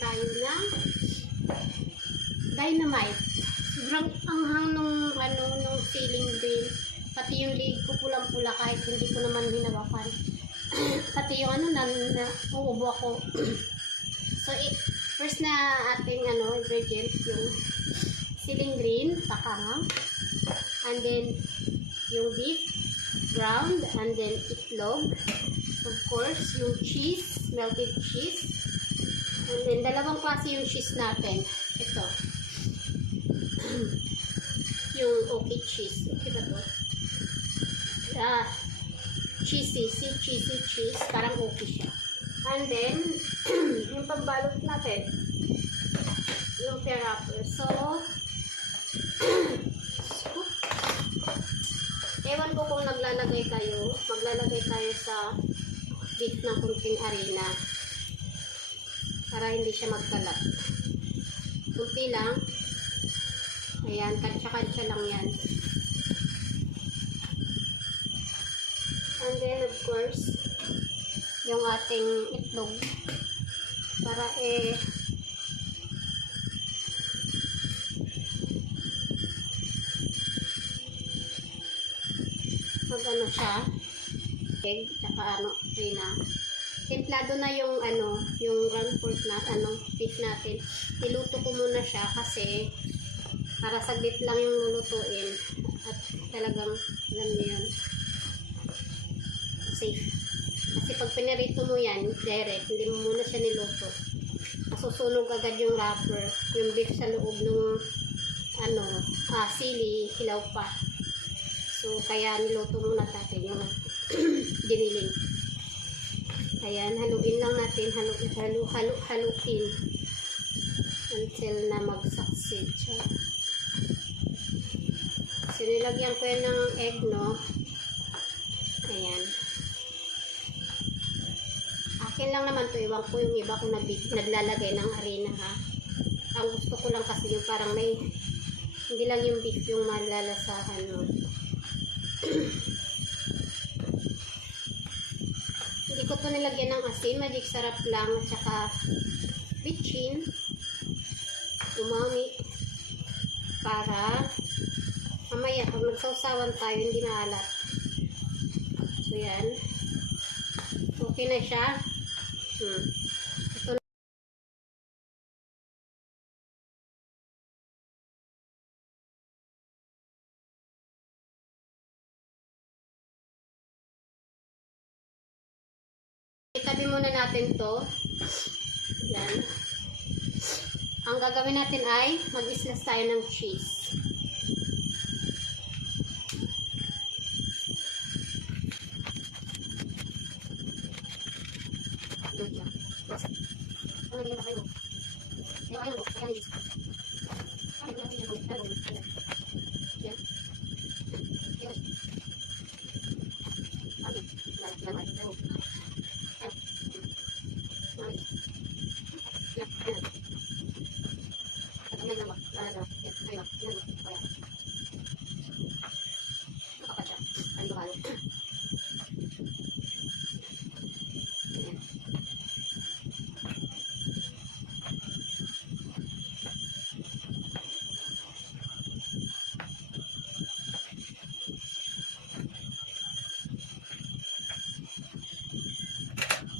tayo ng dynamite. Sobrang anghang nung, nung ceiling green. Pati yung leg ko pulang-pula kahit hindi ko naman hinawakan. Pati yung uubo ako. So, first na ating ingredient, yung ceiling green, pakangang. And then, yung beef, ground, and then itlog. Of course, yung cheese, melted cheese. And then, dalawang klase yung cheese natin. Ito. Yung okay cheese. Okay ba to? Cheesy cheese. Parang okay siya. And then, yung pambalot natin. Yung wrapper. So, ewan ko kung maglalagay tayo sa beef ng kunting harina para hindi siya magkalat. Kunti lang. Ayan, kansya-kansya lang yan. And then, of course, yung ating itlog para mag siya egg, tsaka templado na yung yung ground pork na beef natin. Niluto ko muna siya kasi para saglit lang yung lulutuin at talagang alam niyo yun, safe. Kasi pag pinirito mo yan direct, hindi mo muna siya niluto, masusunog agad yung wrapper, yung beef sa loob ng sili, hilaw pa. So, kaya niluto muna natin yung diniling. Ayan, haluin lang natin, haluin until na mag-succeed siya. So, nilagyan ko yan ng egg, no? Ayan. Akin lang naman to, iwan ko yung iba kung naglalagay ng harina, ha? Ang gusto ko lang kasi yung parang may, hindi lang yung beef yung malalasahan, no? Hindi ko to nilagyan ng asin, magic sarap lang, at saka bitchin, umami, para mamaya pag nagsawsawan tayo hindi maalat. So yan, okay na siya. Ito itabi muna natin to. Yan. Ang gagawin natin ay mag-islas tayo ng cheese.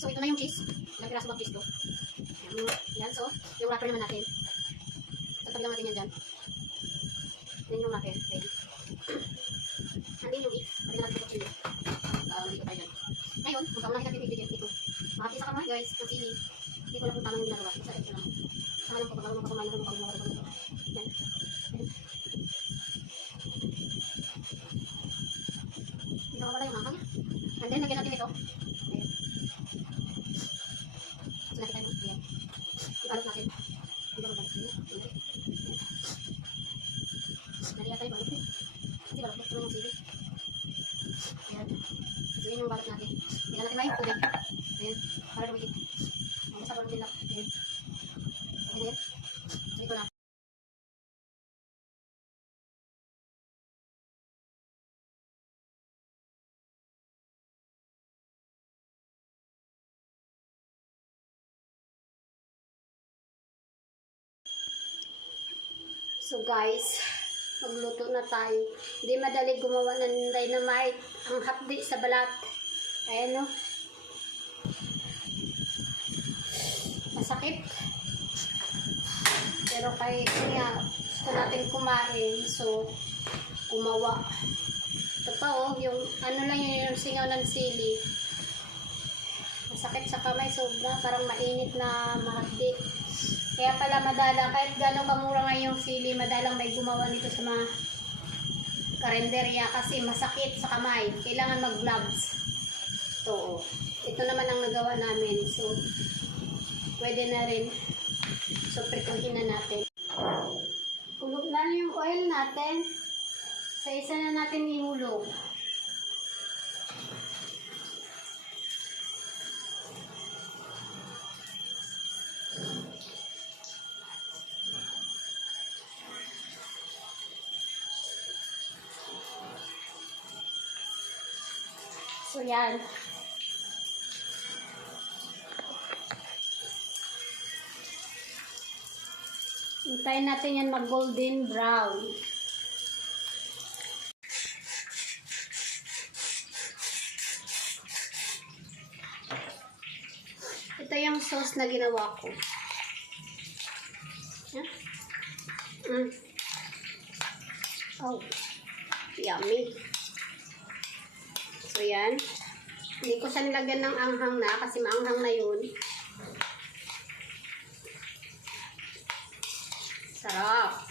So, ito na yung cheese. Ilang piraso bang cheese to? Yan, so, yung wrapper naman natin. Tatabi lang natin yan dyan. Yan yung wrapper. Okay. Andin yung beef. Pati na natin ito chili. Nandito tayo dyan. Ngayon, kung paunahin natin yung ingredient ito. Makapisa ka mga guys, ng chili. Hindi ko lang kung tamang yung ginagawa. Isa ito lang. Saka lang po, pag marunong ka kumain, marunong ka gumawa ito. Yan. Hindi ka wala yung hangkang. And then, lagyan natin ito. Ibalot natin. Hindi ba magbalot? Naliya tayo balot eh. Kasi balot natin yung sili. Ayan. So yun yung balot natin. Hindi natin may tubig. Ayan. Para lumikit. Basta balot din lang. Ayan. Okay na yan. So ito na. So guys, magluto na tayo. Hindi madali gumawa ng dynamite. Ang hapdi sa balat. Ayan o. Masakit. Pero kahit nga gusto natin kumain. So, gumawa. Ito pa o, yung ano lang yung singaw ng sili. Masakit sa kamay. Sobra. Parang mainit na mahapdi. Kaya pala madalang, kahit gano'ng kamura nga yung sili, madalang may gumawa nito sa mga karinderya kasi masakit sa kamay. Kailangan mag-gloves. Ito, ito naman ang nagawa namin. So, pwede na rin. So, prituhin na natin. Hulog na yung oil natin. Sa isa na natin ihulog. So, yan. Hintayin natin yan mag-golden brown. Ito yung sauce na ginawa ko. Oh, yummy. So, yan. Hindi ko siya nilagyan ng anghang na kasi maanghang na yun. Sarap.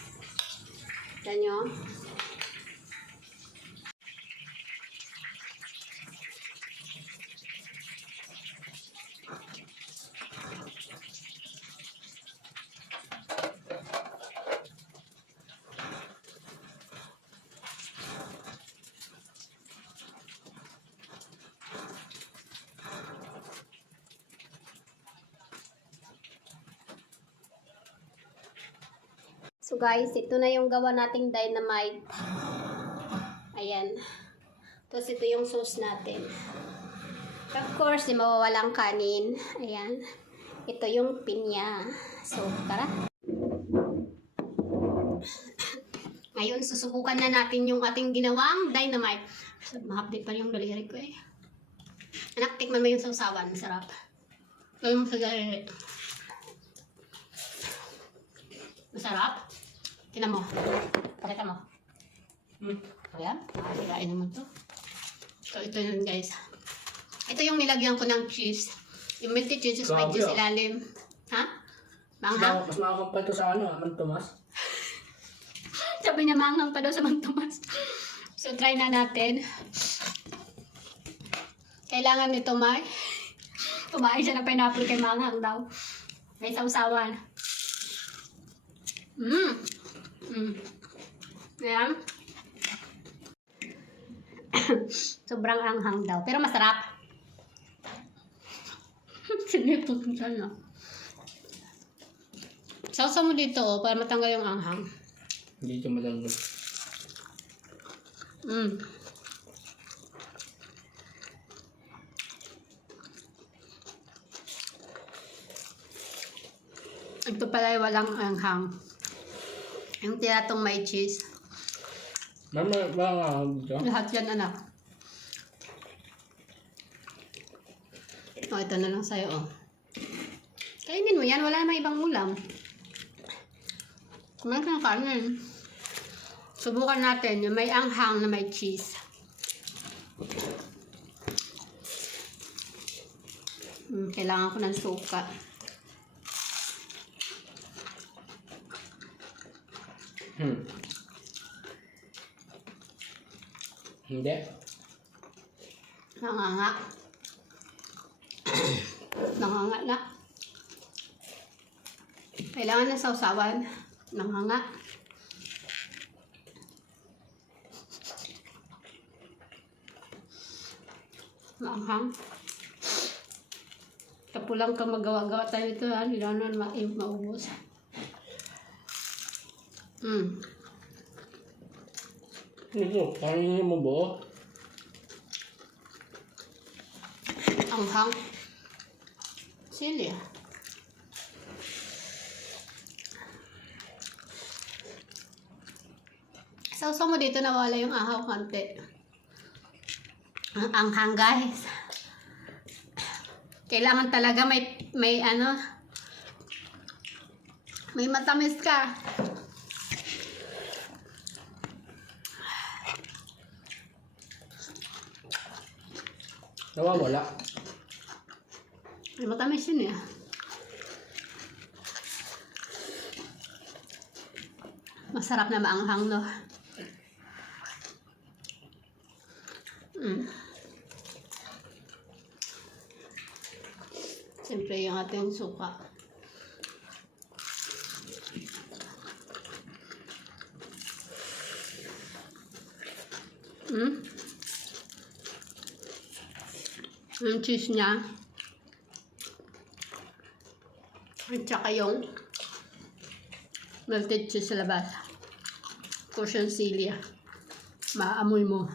Yan yun. So guys, ito na yung gawa nating dynamite. Ayan. Tapos ito yung sauce natin. Of course, di mawawalang kanin. Ayan. Ito yung pinya. So, tara. Ngayon, susubukan na natin yung ating ginawang dynamite. So, mahapdi pa yung daliri ko eh. Anak, tikman mo yung sausawan. Sarap. Ngayon sa daliri. Masarap. Tinan mo. Pakita mo. Ayan. Nakasirain naman to. So, ito yun guys. Ito yung nilagyan ko ng cheese. Yung melted cheese is may juice ilalim. Ha? Manghang? Mas makakam pa ito sa ano, Mang Tomas. Sabi niya manghang pa daw sa Mang Tomas. So, try na natin. Kailangan nito may kumain siya ng pineapple kay manghang daw. May sausawan. Ayan. Sobrang anghang daw. Pero masarap. Sinipot mo siya, no? Sausaw mo dito, oh, para matanggal yung anghang. Hindi ito matanggal. Ito pala yung walang anghang. Yung tinatong may cheese. Mama, ba dito? Lahat yan, anak. O, ito na lang sa'yo, oh. Kainin mo yan. Wala namang ibang ulam. Kumain ka ng kanin. Subukan natin yung may anghang na may cheese. Kailangan ko ng suka. Hindi. Nanganga. Nanganga na. Kailangan ng sausawan. Nanganga. Maanghang. Kapulang ka magawa-gawa tayo ito, ha? Hindi na maubos. Ito, kainin mo buo. Anghang. Sili. Sausaw mo dito na wala yung ahaw konti. Ang anghang guys. Kailangan talaga may ano, may matamis ka. Nawawala. May matamis yun eh. Masarap na maanghang, no? Siyempre yung ating suka. Yung cheese niya. At saka yung melted cheese sa labas. Portion sili. Maamoy mo.